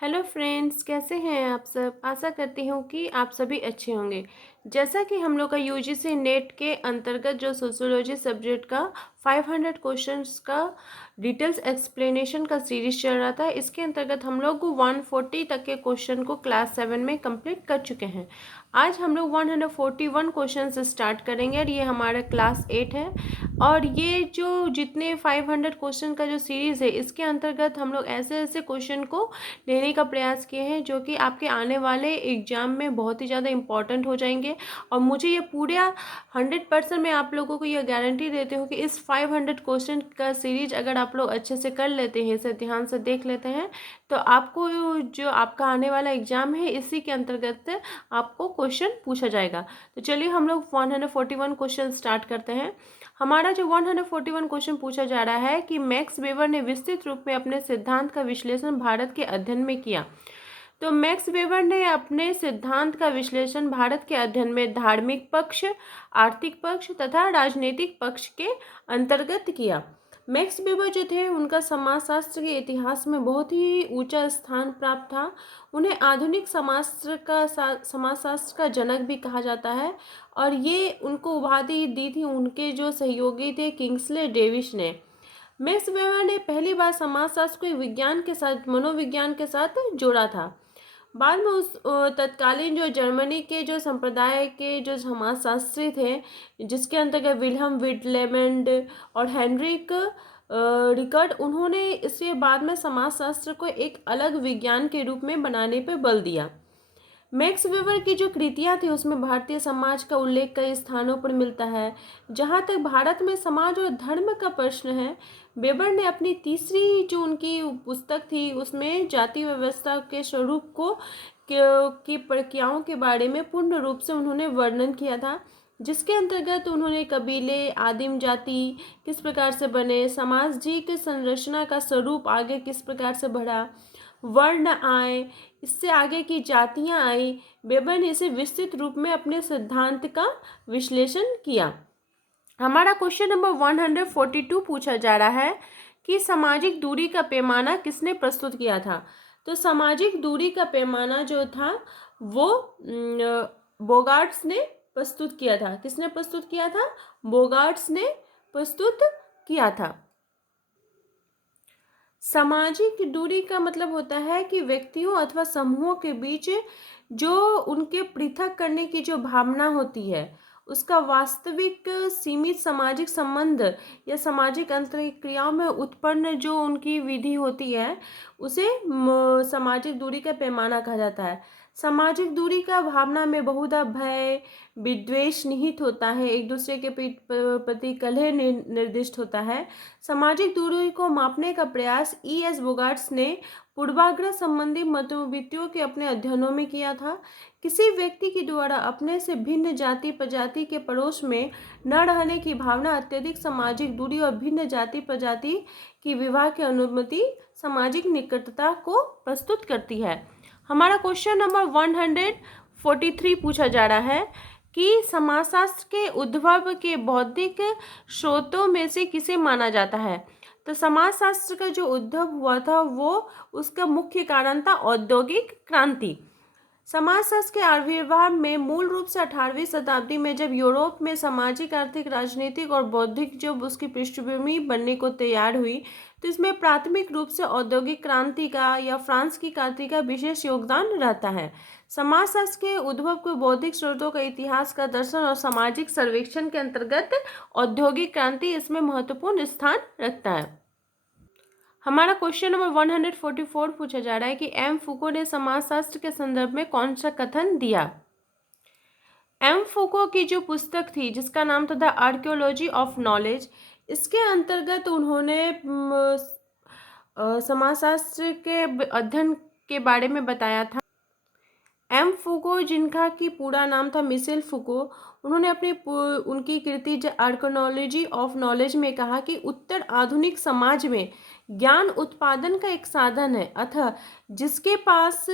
Hello friends, कैसे हैं आप सब। आशा करती हूँ कि आप सभी अच्छे होंगे। जैसा कि हम लोग का यूजीसी नेट के अंतर्गत जो सोशियोलॉजी सब्जेक्ट का 500 क्वेश्चंस का डिटेल्स एक्सप्लेनेशन का सीरीज चल रहा था, इसके अंतर्गत हम लोग 140 तक के क्वेश्चन को क्लास 7 में कंप्लीट कर चुके हैं। आज हम लोग 141 क्वेश्चन से स्टार्ट करेंगे और ये हमारा क्लास 8 है। और ये जो जितने 500 क्वेश्चन का जो सीरीज़ है, इसके अंतर्गत हम लोग ऐसे ऐसे क्वेश्चन को लेने का प्रयास किए हैं जो कि आपके आने वाले एग्जाम में बहुत ही ज़्यादा इंपॉर्टेंट हो जाएंगे। और मुझे ये पूरा 100% मैं आप लोगों को यह गारंटी देती हूँ कि इस 500 क्वेश्चन का सीरीज अगर आप लोग अच्छे से कर लेते हैं, इसे ध्यान से देख लेते हैं, तो आपको जो आपका आने वाला एग्जाम है इसी के अंतर्गत आपको क्वेश्चन पूछा जाएगा। तो चलिए हम लोग 141 क्वेश्चन स्टार्ट करते हैं। हमारा जो 141 क्वेश्चन पूछा जा रहा है कि मैक्स वेबर ने विस्तृत रूप में अपने सिद्धांत का विश्लेषण भारत के अध्ययन में किया। तो मैक्स वेबर ने अपने सिद्धांत का विश्लेषण भारत के अध्ययन में धार्मिक पक्ष, आर्थिक पक्ष तथा राजनीतिक पक्ष के अंतर्गत किया। मैक्स वेबर जो थे उनका समाजशास्त्र के इतिहास में बहुत ही ऊंचा स्थान प्राप्त था। उन्हें आधुनिक समाजशास्त्र का जनक भी कहा जाता है। और ये उनको उपाधि दी थी उनके जो सहयोगी थे किंग्सले डेविस ने। मैक्स वेबर ने पहली बार समाजशास्त्र को विज्ञान के साथ, मनोविज्ञान के साथ जोड़ा था। बाद में उस तत्कालीन जो जर्मनी के जो संप्रदाय के जो समाजशास्त्री थे, जिसके अंतर्गत विल्हम विटलेमेंड और हेनरिक रिकर्ड, उन्होंने इसे बाद में समाजशास्त्र को एक अलग विज्ञान के रूप में बनाने पर बल दिया। मैक्स वेबर की जो कृतियाँ थी उसमें भारतीय समाज का उल्लेख कई स्थानों पर मिलता है। जहाँ तक भारत में समाज और धर्म का प्रश्न है, वेबर ने अपनी तीसरी जो उनकी पुस्तक थी उसमें जाति व्यवस्था के स्वरूप को की प्रक्रियाओं के बारे में पूर्ण रूप से उन्होंने वर्णन किया था, जिसके अंतर्गत उन्होंने कबीले, आदिम जाति किस प्रकार से बने, सामाजिक संरचना का स्वरूप आगे किस प्रकार से बढ़ा, वर्ण आए, इससे आगे की जातियां आई। वेबर ने इसे विस्तृत रूप में अपने सिद्धांत का विश्लेषण किया। हमारा क्वेश्चन नंबर 142 पूछा जा रहा है कि सामाजिक दूरी का पैमाना किसने प्रस्तुत किया था। तो सामाजिक दूरी का पैमाना जो था वो बोगार्ट्स ने प्रस्तुत किया था। किसने प्रस्तुत किया था? बोगार्ट्स ने प्रस्तुत किया था। सामाजिक दूरी का मतलब होता है कि व्यक्तियों अथवा समूहों के बीच जो उनके पृथक करने की जो भावना होती है, उसका वास्तविक सीमित सामाजिक संबंध या सामाजिक अंतरक्रियाओं में उत्पन्न जो उनकी विधि होती है, उसे सामाजिक दूरी का पैमाना कहा जाता है। सामाजिक दूरी का भावना में बहुधा भय, विद्वेष निहित होता है, एक दूसरे के प्रति कलह निर्दिष्ट होता है। सामाजिक दूरी को मापने का प्रयास E.S. बोगार्ट्स ने पूर्वाग्रह संबंधी मनोवृत्तियों के अपने अध्ययनों में किया था। किसी व्यक्ति के द्वारा अपने से भिन्न जाति प्रजाति के पड़ोस में न रहने की भावना अत्यधिक सामाजिक दूरी और भिन्न जाति प्रजाति की विवाह की अनुमति सामाजिक निकटता को प्रस्तुत करती है। हमारा क्वेश्चन नंबर 143 पूछा जा रहा है कि समाजशास्त्र के उद्भव के बौद्धिक स्रोतों में से किसे माना जाता है। तो समाजशास्त्र का जो उद्भव हुआ था वो उसका मुख्य कारण था औद्योगिक क्रांति। समाजशास्त्र के आविर्भाव में मूल रूप से 18वीं शताब्दी में जब यूरोप में सामाजिक, आर्थिक, राजनीतिक और बौद्धिक जब उसकी पृष्ठभूमि बनने को तैयार हुई, तो इसमें प्राथमिक रूप से औद्योगिक क्रांति का या फ्रांस की क्रांति का विशेष योगदान रहता है। समाजशास्त्र के उद्भव को बौद्धिक स्रोतों का इतिहास का दर्शन और सामाजिक सर्वेक्षण के अंतर्गत औद्योगिक क्रांति इसमें महत्वपूर्ण स्थान रखता है। हमारा क्वेश्चन नंबर 144 पूछा जा रहा है कि एम फूको ने समाजशास्त्र के संदर्भ में कौन सा कथन दिया। एम फूको की जो पुस्तक थी जिसका नाम था द आर्कियोलॉजी ऑफ नॉलेज, इसके अंतर्गत उन्होंने समाजशास्त्र के अध्ययन के बारे में बताया था। एम फूको, जिनका की पूरा नाम था मिशेल फूको, उन्होंने अपनी उनकी कृति द आर्कियोलॉजी ऑफ नॉलेज में कहा कि उत्तर आधुनिक समाज में ज्ञान उत्पादन का एक साधन है, अतः जिसके पास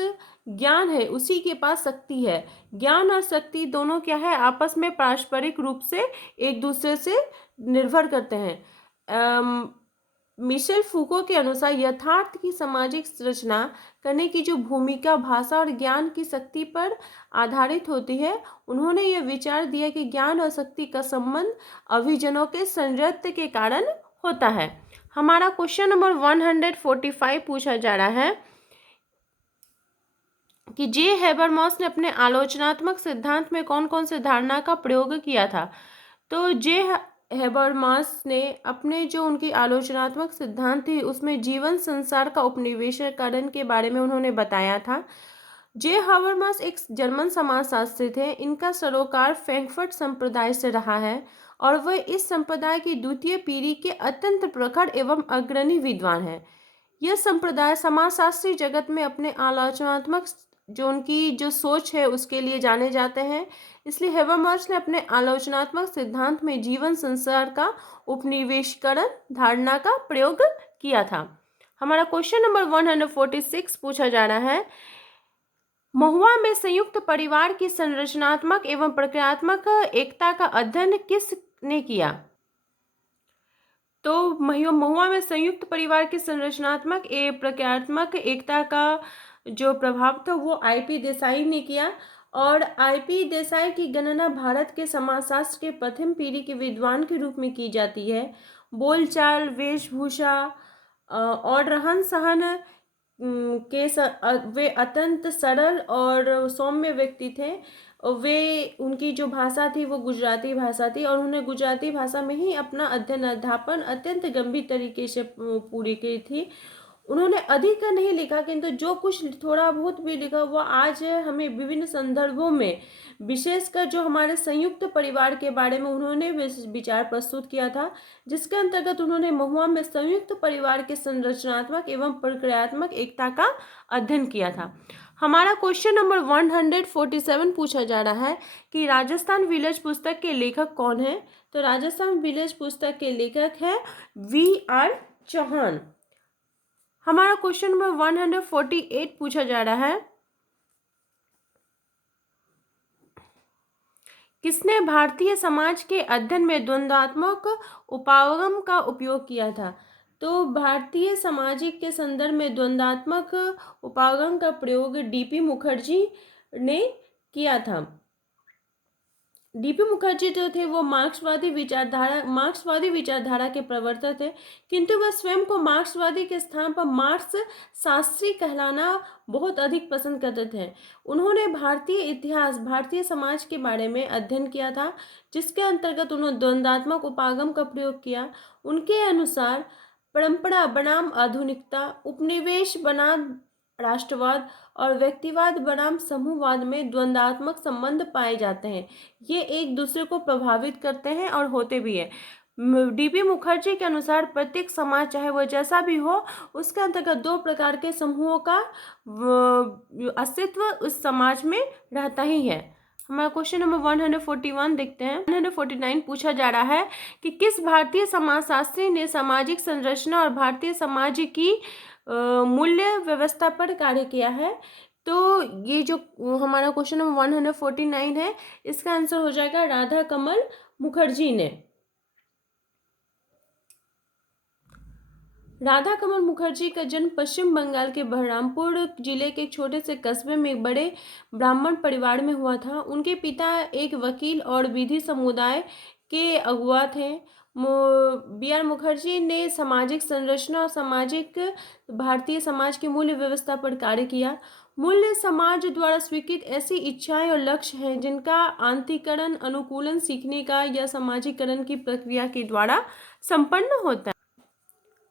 ज्ञान है उसी के पास शक्ति है। ज्ञान और शक्ति दोनों क्या है? आपस में पारस्परिक रूप से एक दूसरे से निर्भर करते हैं। मिशेल फूको के अनुसार यथार्थ की सामाजिक रचना करने की जो भूमिका भाषा और ज्ञान की शक्ति पर आधारित होती है, उन्होंने यह विचार दिया कि ज्ञान और शक्ति का संबंध अभिजनों के संयंत्र के कारण होता है। हमारा क्वेश्चन नंबर 145 पूछा जा रहा है कि जे हेबरमॉस ने अपने आलोचनात्मक सिद्धांत में कौन कौन से धारणा का प्रयोग किया था। तो जे हेबरमॉस ने अपने जो उनकी आलोचनात्मक सिद्धांत थी उसमें जीवन संसार का उपनिवेशीकरण के बारे में उन्होंने बताया था। जे हेबरमॉस एक जर्मन समाजशास्त्री थे। इनका सरोकार फ्रैंकफर्ट संप्रदाय से रहा है और वह इस संप्रदाय की द्वितीय पीढ़ी के अत्यंत प्रखर एवं अग्रणी विद्वान है। यह संप्रदाय समाजशास्त्री जगत में अपने आलोचनात्मक जो उनकी जो सोच है उसके लिए जाने जाते हैं। इसलिए हेबरमॉस ने अपने आलोचनात्मक सिद्धांत में जीवन संसार का उपनिवेशीकरण धारणा का प्रयोग किया था। हमारा क्वेश्चन नंबर 146 पूछा जा रहा है, महुआ में संयुक्त परिवार की संरचनात्मक एवं प्रक्रियात्मक एकता का अध्ययन किसने किया। तो महुआ में संयुक्त परिवार की संरचनात्मक प्रक्रियात्मक एकता का जो प्रभाव था वो आईपी देसाई ने किया। और आईपी देसाई की गणना भारत के समाजशास्त्र के प्रथम पीढ़ी के विद्वान के रूप में की जाती है। बोलचाल, वेशभूषा और रहन सहन वे अत्यंत सरल और सौम्य व्यक्ति थे। वे उनकी जो भाषा थी वो गुजराती भाषा थी और उन्होंने गुजराती भाषा में ही अपना अध्ययन अध्यापन अत्यंत गंभीर तरीके से पूरी की थी। उन्होंने अधिक नहीं लिखा, किंतु जो कुछ थोड़ा बहुत भी लिखा वो आज हमें विभिन्न संदर्भों में, विशेषकर जो हमारे संयुक्त परिवार के बारे में उन्होंने विचार प्रस्तुत किया था, जिसके अंतर्गत उन्होंने महुआ में संयुक्त परिवार के संरचनात्मक एवं प्रक्रियात्मक एकता का अध्ययन किया था। हमारा क्वेश्चन नंबर 147 पूछा जा रहा है कि राजस्थान विलेज पुस्तक के लेखक कौन है। तो राजस्थान विलेज पुस्तक के लेखक है VR चौहान। हमारा क्वेश्चन नंबर 148 पूछा जा रहा है, किसने भारतीय समाज के अध्ययन में द्वंद्वात्मक उपागम का उपयोग किया था। तो भारतीय सामाजिक के संदर्भ में द्वंद्वात्मक उपागम का प्रयोग डीपी मुखर्जी ने किया था। डीपी मुखर्जी जो थे वो मार्क्सवादी विचारधारा के प्रवर्तक थे, किंतु वह स्वयं को मार्क्सवादी के स्थान पर मार्क्स शास्त्री कहलाना बहुत अधिक पसंद करते थे। उन्होंने भारतीय इतिहास, भारतीय समाज के बारे में अध्ययन किया था, जिसके अंतर्गत उन्होंने द्वंद्वात्मक उपागम का प्रयोग किया। उनके अनुसार परंपरा बनाम आधुनिकता, उपनिवेश बनाम राष्ट्रवाद और व्यक्तिवाद बनाम समूहवाद में द्वंद्वात्मक संबंध पाए जाते हैं। ये एक दूसरे को प्रभावित करते हैं और होते भी है। डीपी मुखर्जी के अनुसार प्रत्येक समाज, चाहे वह जैसा भी हो, उसके अंतर्गत दो प्रकार के समूहों का अस्तित्व उस समाज में रहता ही है। हमारा क्वेश्चन नंबर 141 देखते हैं। 149 पूछा जा रहा है कि किस भारतीय समाजशास्त्री ने सामाजिक संरचना और भारतीय समाज की मूल्य व्यवस्था पर कार्य किया है। तो ये जो हमारा क्वेश्चन नंबर 149 है, इसका आंसर हो जाएगा राधा कमल मुखर्जी ने। राधा कमल मुखर्जी का जन्म पश्चिम बंगाल के बहरामपुर जिले के एक छोटे से कस्बे में एक बड़े ब्राह्मण परिवार में हुआ था। उनके पिता एक वकील और विधि समुदाय के अगुवा थे। BR मुखर्जी ने सामाजिक संरचना और सामाजिक भारतीय समाज की मूल्य व्यवस्था पर कार्य किया। मूल्य समाज द्वारा स्वीकृत ऐसी इच्छाएं और लक्ष्य हैं जिनका आंतरिकरण, अनुकूलन सीखने का या सामाजिकरण की प्रक्रिया के द्वारा संपन्न होता है।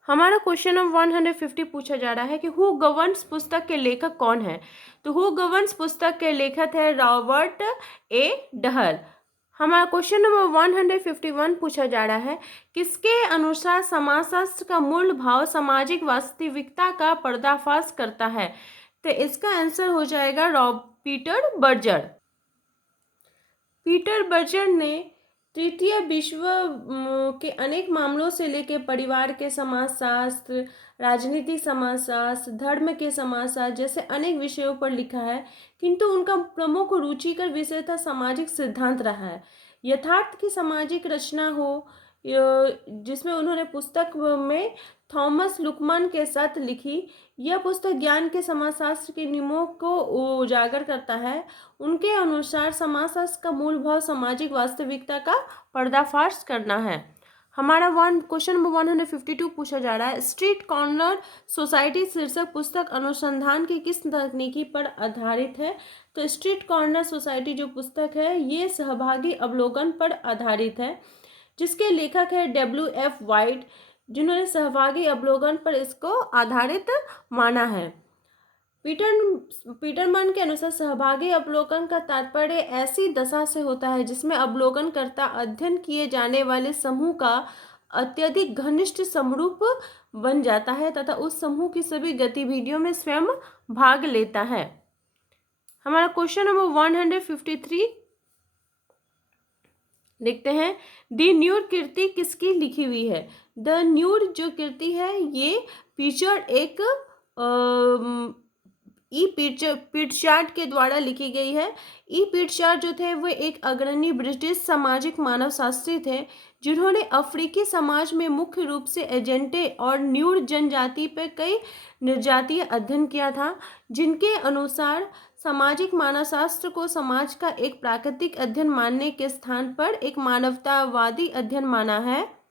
हमारा क्वेश्चन नंबर 150 पूछा जा रहा है कि हु गवर्न्स पुस्तक के लेखक कौन है। तो हु गवर्न्स पुस्तक के लेखक है रॉबर्ट A. डहल। हमारा क्वेश्चन नंबर 151 पूछा जा रहा है, किसके अनुसार समाजशास्त्र का मूल भाव सामाजिक वास्तविकता का पर्दाफाश करता है। तो इसका आंसर हो जाएगा पीटर बर्जर। पीटर बर्जर ने तृतीय विश्व के अनेक मामलों से लेकर परिवार के समाजशास्त्र, राजनीतिक समाजशास्त्र, धर्म के समाजशास्त्र जैसे अनेक विषयों पर लिखा है, किंतु उनका प्रमुख रुचिकर विषय था सामाजिक सिद्धांत रहा है। यथार्थ की सामाजिक रचना हो जिसमें उन्होंने पुस्तक में थॉमस लुकमैन के साथ लिखी। यह पुस्तक ज्ञान के समाजशास्त्र के नियमों को उजागर करता है। उनके अनुसार समाजशास्त्र का मूल भाव सामाजिक वास्तविकता का पर्दाफाश करना है। हमारा क्वेश्चन नंबर 152 पूछा जा रहा है, स्ट्रीट कॉर्नर सोसाइटी शीर्षक पुस्तक अनुसंधान की किस तकनीकी पर आधारित है? तो स्ट्रीट कॉर्नर सोसाइटी जो पुस्तक है ये सहभागी अवलोकन पर आधारित है, जिसके लेखक है W.F. वाइट, जिन्होंने सहभागी अवलोकन पर इसको आधारित माना है। पीटरमैन के अनुसार सहभागी अवलोकन का तात्पर्य ऐसी दशा से होता है जिसमें अवलोकनकर्ता अध्ययन किए जाने वाले समूह का अत्यधिक घनिष्ठ समरूप बन जाता है तथा उस समूह की सभी गतिविधियों में स्वयं भाग लेता है। हमारा क्वेश्चन नंबर 153 देखते हैं, दी न्यूड कृति किसकी लिखी हुई है? द न्यूड जो कृति है ये पीचर एक पिटचार्ड के द्वारा लिखी गई है। पिटचार्ड जो थे वो एक अग्रणी ब्रिटिश सामाजिक मानवशास्त्री थे, जिन्होंने अफ्रीकी समाज में मुख्य रूप से एजेंटे और न्यूड जनजाति पर कई निर्जातीय अध्ययन किया था, जिनके अनुसार सामाजिक मानवशास्त्र को समाज का एक प्राकृतिक अध्ययन मानने के स्थान पर एक मानवतावादी अध्ययन माना है।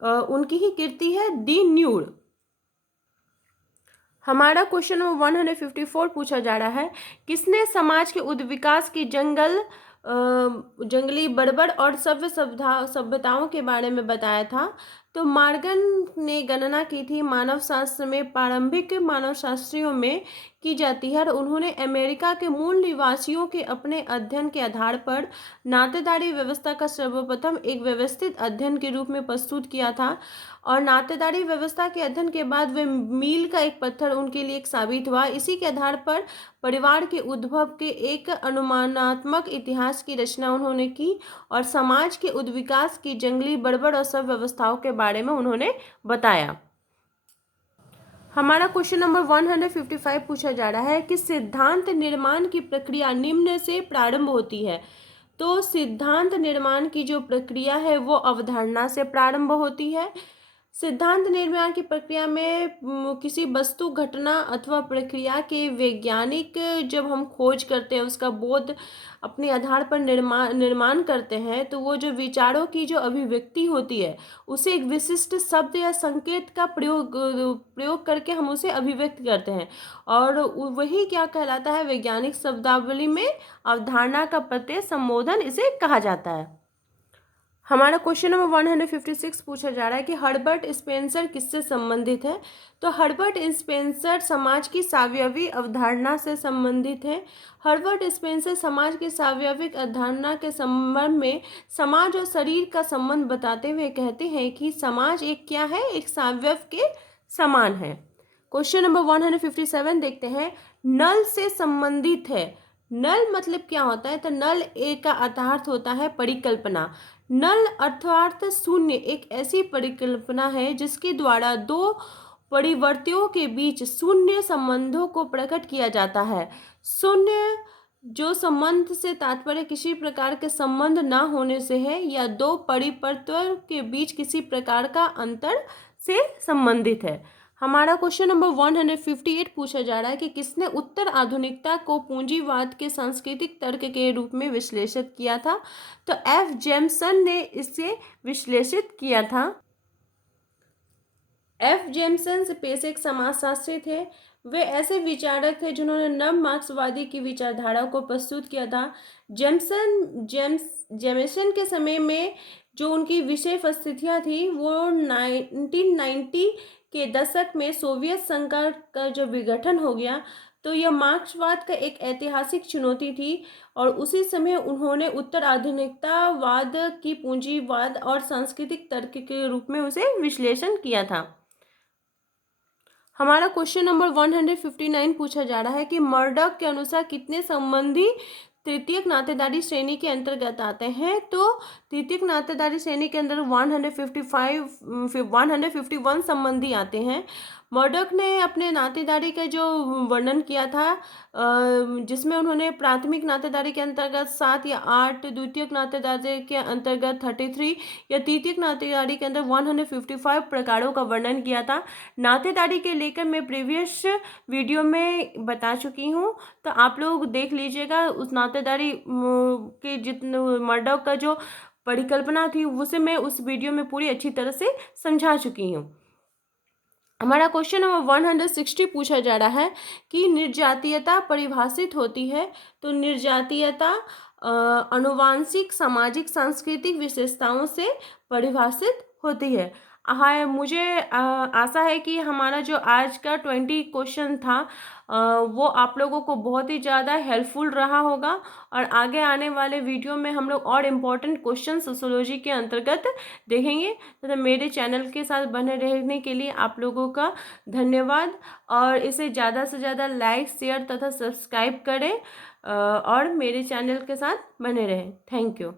उनकी ही कृति है दी न्यूड। हमारा क्वेश्चन नंबर 154 पूछा जा रहा है, किसने समाज के उद्विकास की जंगली बर्बर और सभ्यताओं के बारे में बताया था? तो मार्गन ने गणना की थी मानव शास्त्र में प्रारंभिक मानवशास्त्रियों में की जाती है और उन्होंने अमेरिका के मूल निवासियों के अपने अध्ययन के आधार पर नातेदारी व्यवस्था का सर्वप्रथम एक व्यवस्थित अध्ययन के रूप में प्रस्तुत किया था। और नातेदारी व्यवस्था के अध्ययन के बाद वे मील का एक पत्थर उनके लिए एक साबित हुआ। इसी के आधार पर परिवार के उद्भव के एक अनुमानात्मक इतिहास की रचना उन्होंने की और समाज के उद्विकास की जंगली बर्बर और सब व्यवस्थाओं के बारे में उन्होंने बताया। हमारा क्वेश्चन नंबर 155 पूछा जा रहा है कि सिद्धांत निर्माण की प्रक्रिया निम्न से प्रारंभ होती है। तो सिद्धांत निर्माण की जो प्रक्रिया है वो अवधारणा से प्रारंभ होती है। सिद्धांत निर्माण की प्रक्रिया में किसी वस्तु, घटना अथवा प्रक्रिया के वैज्ञानिक जब हम खोज करते हैं, उसका बोध अपने आधार पर निर्माण करते हैं, तो वो जो विचारों की जो अभिव्यक्ति होती है उसे एक विशिष्ट शब्द या संकेत का प्रयोग करके हम उसे अभिव्यक्त करते हैं और वही क्या कहलाता है, वैज्ञानिक शब्दावली में अवधारणा का प्रत्यय संबोधन इसे कहा जाता है। हमारा क्वेश्चन नंबर 156 पूछा जा रहा है कि हर्बर्ट स्पेंसर किससे संबंधित है? तो हर्बर्ट स्पेंसर समाज की सावयवी अवधारणा से संबंधित है। हर्बर्ट स्पेंसर समाज की सावयविक अवधारणा के संबंध में समाज और शरीर का संबंध बताते हुए कहते हैं कि समाज एक क्या है, एक सावयव के समान है। क्वेश्चन नंबर 157 देखते हैं, नल से संबंधित है। नल मतलब क्या होता है? तो नल एक का अर्थ होता है परिकल्पना। नल अर्थात शून्य एक ऐसी परिकल्पना है जिसके द्वारा दो परिवर्तियों के बीच शून्य संबंधों को प्रकट किया जाता है। शून्य जो संबंध से तात्पर्य किसी प्रकार के संबंध ना होने से है या दो परिवर्तियों के बीच किसी प्रकार का अंतर से संबंधित है। हमारा क्वेश्चन नंबर 158 पूछा जा रहा है कि किसने उत्तर आधुनिकता को पूंजीवाद के सांस्कृतिक तर्क के रूप में विश्लेषित किया था? तो एफ जेम्सन ने इसे विश्लेषित किया था। एफ जेम्सन से पेशे एक समाजशास्त्री थे। वे ऐसे विचारक थे जिन्होंने नव मार्क्सवादी की विचारधारा को प्रस्तुत किया था। जेम्सन के समय में जो उनकी विषय उपस्थितियाँ थी वो 1990 के दशक में सोवियत संघ का जो विघटन हो गया, तो यह मार्क्सवाद का एक ऐतिहासिक चुनौती थी और उसी समय उन्होंने उत्तर आधुनिकतावाद की पूंजीवाद और सांस्कृतिक तर्क के रूप में उसे विश्लेषण किया था। हमारा क्वेश्चन नंबर 159 पूछा जा रहा है कि मर्डॉक के अनुसार कितने संबंधी तृतीयक नातेदारी श्रेणी के अंतर्गत आते हैं? तो तृतीयक नातेदारी श्रेणी के अंदर 151 संबंधी आते हैं। मर्डॉक ने अपने नातेदारी का जो वर्णन किया था, जिसमें उन्होंने प्राथमिक नातेदारी के अंतर्गत 7 या 8, द्वितीयक नातेदारी के अंतर्गत 33 या तृतीयक नातेदारी के अंदर 155 प्रकारों का वर्णन किया था। नातेदारी के लेकर मैं प्रीवियस वीडियो में बता चुकी हूँ, तो आप लोग देख लीजिएगा। उस नातेदारी के जितने मर्डॉक का जो परिकल्पना थी उसे मैं उस वीडियो में पूरी अच्छी तरह से समझा चुकी हूँ। हमारा क्वेश्चन नंबर 160 पूछा जा रहा है कि निर्जातीयता परिभाषित होती है। तो निर्जातीयता आनुवांशिक, सामाजिक, सांस्कृतिक विशेषताओं से परिभाषित होती है। हाँ, मुझे आशा है कि हमारा जो आज का 20 क्वेश्चन था वो आप लोगों को बहुत ही ज़्यादा हेल्पफुल रहा होगा, और आगे आने वाले वीडियो में हम लोग और इम्पोर्टेंट क्वेश्चन सोशियोलॉजी के अंतर्गत देखेंगे। तो मेरे चैनल के साथ बने रहने के लिए आप लोगों का धन्यवाद, और इसे ज़्यादा से ज़्यादा लाइक, शेयर तथा सब्सक्राइब करें, और मेरे चैनल के साथ बने रहें। Thank you.